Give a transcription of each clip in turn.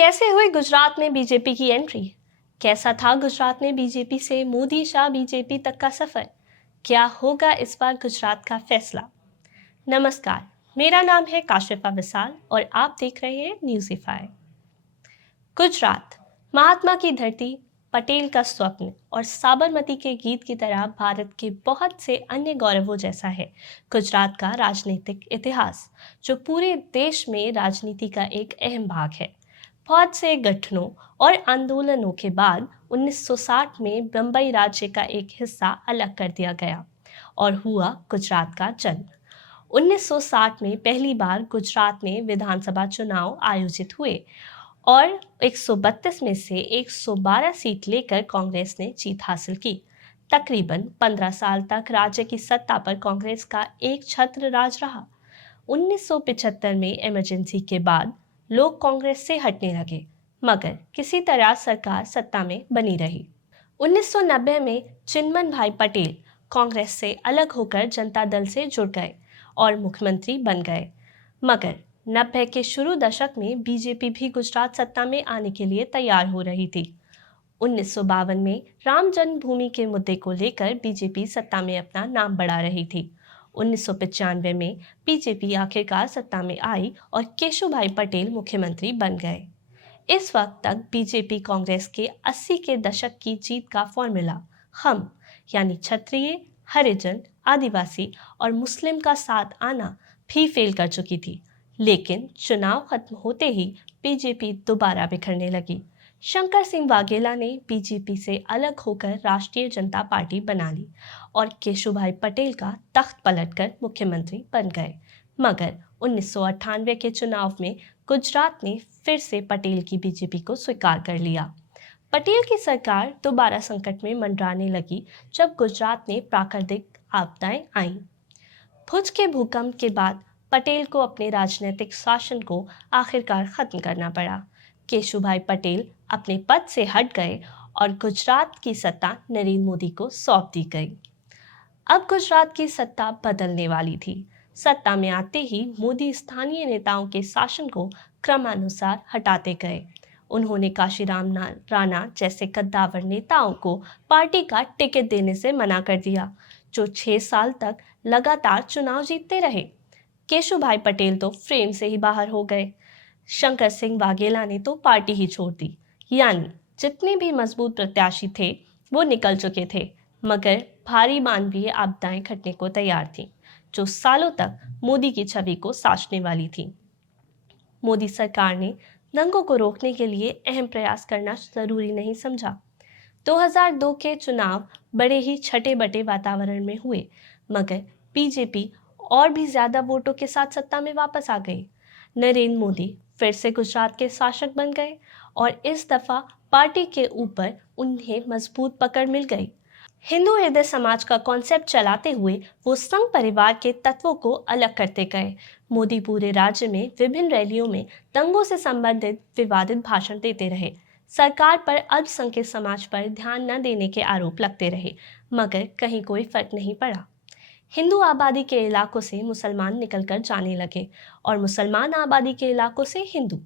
कैसे हुई गुजरात में बीजेपी की एंट्री? कैसा था गुजरात में बीजेपी से मोदी शाह बीजेपी तक का सफर? क्या होगा इस बार गुजरात का फैसला? नमस्कार, मेरा नाम है काशिफा विशाल और आप देख रहे हैं न्यूज़िफाई। गुजरात, महात्मा की धरती, पटेल का स्वप्न और साबरमती के गीत की तरह भारत के बहुत से अन्य गौरवों जैसा है गुजरात का राजनीतिक इतिहास, जो पूरे देश में राजनीति का एक अहम भाग है। बहुत से गठनों और आंदोलनों के बाद 1960 में बम्बई राज्य का एक हिस्सा अलग कर दिया गया और हुआ गुजरात का जन्म। 1960 में पहली बार गुजरात में विधानसभा चुनाव आयोजित हुए और 132 में से 112 सीट लेकर कांग्रेस ने जीत हासिल की। तकरीबन 15 साल तक राज्य की सत्ता पर कांग्रेस का एक छत्र राज रहा। 1975 में इमरजेंसी के बाद लोग कांग्रेस से हटने लगे, मगर किसी तरह सरकार सत्ता में बनी रही। 1990 में चिन्मन भाई पटेल कांग्रेस से अलग होकर जनता दल से जुड़ गए और मुख्यमंत्री बन गए, मगर 90 के शुरू दशक में बीजेपी भी गुजरात सत्ता में आने के लिए तैयार हो रही थी। 1952 में राम जन्मभूमि के मुद्दे को लेकर बीजेपी सत्ता में अपना नाम बढ़ा रही थी। 1995 में बीजेपी आखिरकार सत्ता में आई और केशुभाई पटेल मुख्यमंत्री बन गए। इस वक्त तक बीजेपी कांग्रेस के 80 के दशक की जीत का फॉर्मूला हम यानी क्षत्रिय, हरिजन, आदिवासी और मुस्लिम का साथ आना भी फेल कर चुकी थी। लेकिन चुनाव खत्म होते ही बीजेपी दोबारा बिखरने लगी। शंकर सिंह वाघेला ने बीजेपी से अलग होकर राष्ट्रीय जनता पार्टी बना ली और केशुभाई पटेल का तख्त पलटकर मुख्यमंत्री बन गए, मगर 1998 के चुनाव में गुजरात ने फिर से पटेल की बीजेपी को स्वीकार कर लिया। पटेल की सरकार दोबारा संकट में मंडराने लगी जब गुजरात में प्राकृतिक आपदाएं आईं। भुज के भूकंप के बाद पटेल को अपने राजनीतिक शासन को आखिरकार खत्म करना पड़ा। केशुभाई पटेल अपने पद से हट गए और गुजरात की सत्ता नरेंद्र मोदी को सौंप दी गई। अब गुजरात की सत्ता बदलने वाली थी। सत्ता में आते ही मोदी स्थानीय नेताओं के शासन को क्रमानुसार हटाते गए। उन्होंने काशीराम राणा जैसे कद्दावर नेताओं को पार्टी का टिकट देने से मना कर दिया, जो 6 साल तक लगातार चुनाव जीतते रहे। केशुभाई पटेल तो फ्रेम से ही बाहर हो गए। शंकर सिंह वाघेला ने तो पार्टी ही छोड़ दी। यानी जितने भी मजबूत प्रत्याशी थे वो निकल चुके थे, मगर भारी मानवीय आपदाएं घटने को तैयार थीं, जो सालों तक मोदी की छवि को साचने वाली थी। मोदी सरकार ने दंगों को रोकने के लिए अहम प्रयास करना जरूरी नहीं समझा। 2002 के चुनाव बड़े ही छटे बटे वातावरण में हुए, मगर बीजेपी और भी ज्यादा वोटों के साथ सत्ता में वापस आ गई। नरेंद्र मोदी फिर से गुजरात के शासक बन गए और इस दफा पार्टी के ऊपर उन्हें मजबूत पकड़ मिल गई। हिंदू हृदय समाज का कॉन्सेप्ट चलाते हुए वो संघ परिवार के तत्वों को अलग करते गए। मोदी पूरे राज्य में विभिन्न रैलियों में दंगों से संबंधित विवादित भाषण देते रहे। सरकार पर अल्पसंख्यक समाज पर ध्यान न देने के आरोप लगते रहे, मगर कहीं कोई फर्क नहीं पड़ा। हिंदू आबादी के इलाकों से मुसलमान निकलकर जाने लगे और मुसलमान आबादी के इलाकों से हिंदू।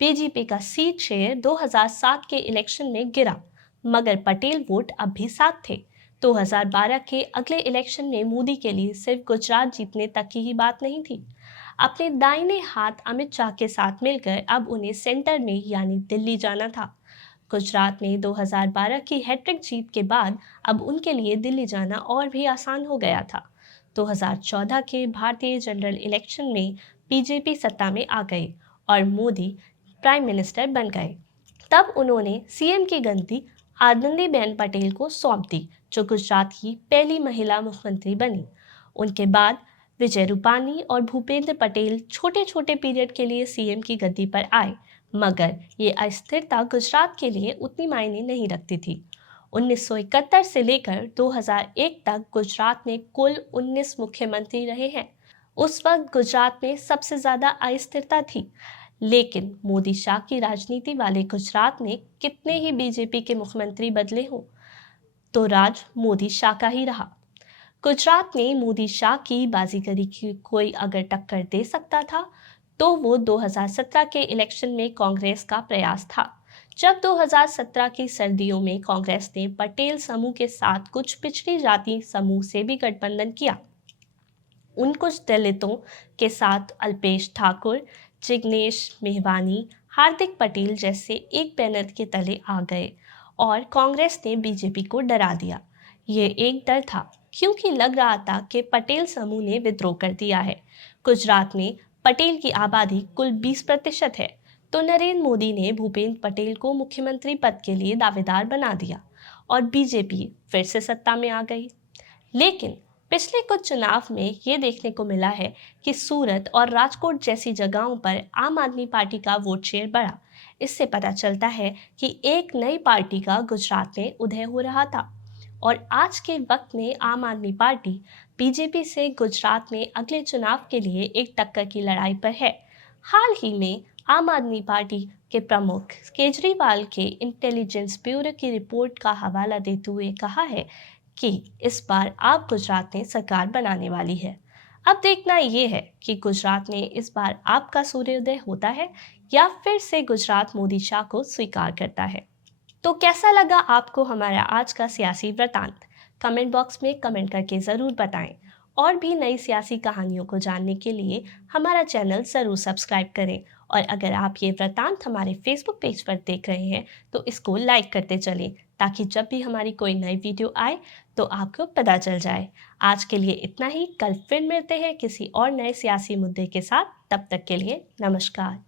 बीजेपी का सीट शेयर 2007 के इलेक्शन में गिरा, मगर पटेल वोट अब भी साथ थे। 2012 के अगले इलेक्शन में मोदी के लिए सिर्फ गुजरात जीतने तक की ही बात नहीं थी। अपने दाहिने हाथ अमित शाह के साथ मिलकर अब उन्हें सेंटर में यानी दिल्ली जाना था। गुजरात में 2012 की हैट्रिक जीत के बाद अब उनके लिए दिल्ली जाना और भी आसान हो गया था। 2014 के भारतीय जनरल इलेक्शन में बीजेपी सत्ता में आ गई और मोदी प्राइम मिनिस्टर बन गए। तब उन्होंने सीएम की गद्दी आनंदीबेन पटेल को सौंप दी, जो गुजरात की पहली महिला मुख्यमंत्री बनी। उनके बाद विजय रूपानी और भूपेंद्र पटेल छोटे छोटे पीरियड के लिए सीएम की गद्दी पर आए, मगर ये अस्थिरता गुजरात के लिए उतनी मायने नहीं रखती थी। 1971 से लेकर 2001 तक गुजरात में कुल 19 मुख्यमंत्री रहे हैं। उस वक्त गुजरात में सबसे ज़्यादा अस्थिरता थी, लेकिन मोदी शाह की राजनीति वाले गुजरात में कितने ही बीजेपी के मुख्यमंत्री बदले हों, तो राज मोदी शाह का ही रहा। गुजरात में मोदी शाह की बाजीगरी की कोई अगर टक्कर दे सकता था तो वो 2017 के इलेक्शन में कांग्रेस का प्रयास था। जब 2017 की सर्दियों में कांग्रेस ने पटेल समूह के साथ कुछ पिछड़ी जाति समूह से भी गठबंधन किया। उन कुछ दलितों के साथ अल्पेश ठाकुर, जिग्नेश मेहवानी, हार्दिक पटेल जैसे एक बैनर के तले आ गए और कांग्रेस ने बीजेपी को डरा दिया। ये एक डर था क्योंकि लग रहा था कि पटेल समूह ने विद्रोह कर दिया है। गुजरात में पटेल की आबादी कुल 20% है, तो नरेंद्र मोदी ने भूपेंद्र पटेल को मुख्यमंत्री पद के लिए दावेदार बना दिया और बीजेपी फिर से सत्ता में आ गई। लेकिन पिछले कुछ चुनाव में ये देखने को मिला है कि सूरत और राजकोट जैसी जगहों पर आम आदमी पार्टी का वोट शेयर बढ़ा। इससे पता चलता है कि एक नई पार्टी का गुजरात में उदय हो रहा था और आज के वक्त में आम आदमी पार्टी बीजेपी से गुजरात में अगले चुनाव के लिए एक टक्कर की लड़ाई पर है। हाल ही में आम आदमी पार्टी के प्रमुख केजरीवाल के इंटेलिजेंस ब्यूरो की रिपोर्ट का हवाला देते हुए कहा है कि इस बार आप गुजरात में सरकार बनाने वाली है। अब देखना ये है कि गुजरात में इस बार आपका सूर्योदय होता है या फिर से गुजरात मोदी शाह को स्वीकार करता है। तो कैसा लगा आपको हमारा आज का सियासी वृतांत? कमेंट बॉक्स में कमेंट करके ज़रूर बताएं। और भी नई सियासी कहानियों को जानने के लिए हमारा चैनल ज़रूर सब्सक्राइब करें और अगर आप ये वृतांत हमारे फेसबुक पेज पर देख रहे हैं तो इसको लाइक करते चलें ताकि जब भी हमारी कोई नई वीडियो आए तो आपको पता चल जाए। आज के लिए इतना ही। कल फिर मिलते हैं किसी और नए सियासी मुद्दे के साथ। तब तक के लिए नमस्कार।